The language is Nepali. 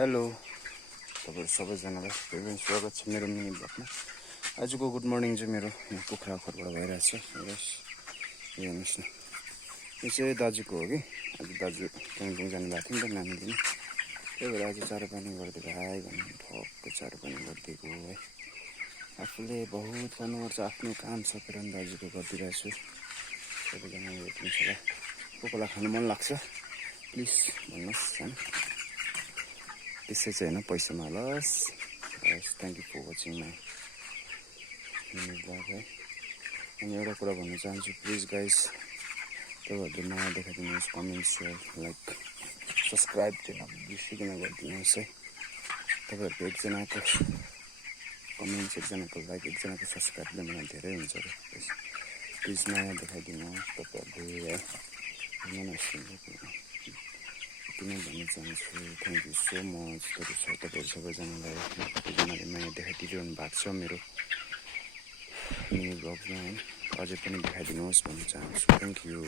हेलो तपाईहरु सबैजनालाई फेरि स्वागत छ मेरो मिनी ब्लगमा। आजको गुड मर्निङ चाहिँ मेरो यहाँ कुखुराखोरबाट भइरहेछ। हेर्नुस् न, यो चाहिँ दाजुको हो कि आज दाजु कालिम्पोङ जानु भएको थियो नि त नानी लिनु, त्यही भएर आज चारो पानी गरिदिएको हाई भन्नु ठक्क चारो पानी गरिदिएको है। आफूले बहुत गर्नुपर्छ, आफ्नो काम सकेर नि दाजुको गरिदिरहेको छु। सबैजना हेर्नुहोस् होला, को कोलाई खानु मन लाग्छ प्लिज भन्नुहोस् हैन, त्यसै चाहिँ होइन पैसा नहालोस्। Thank you for watching my mini blog है। अनि एउटा कुरा भन्न चाहन्छु, प्लिज गाइस तपाईँहरूले नयाँ देखाइदिनुहोस्, कमेन्ट सेयर लाइक सब्सक्राइब चाहिँ बिर्सिकन गरिदिनुहोस् है। तपाईँहरूको एकजनाको कमेन्ट्स, एकजनाको लाइक, एकजनाको सब्सक्राइबले मलाई धेरै हुन्छ र प्लिज नयाँ देखाइदिनुहोस् तपाईँहरूले है। किन भन्न चाहन्छु, थ्याङ्क यू सो मच। तपाईँहरू सबैजनालाई कतिजनाले नयाँ देखाइदिइरहनु भएको छ मेरो मिनी ब्लगमा है, अझै पनि देखाइदिनुहोस् भन्न चाहन्छु। Thank you.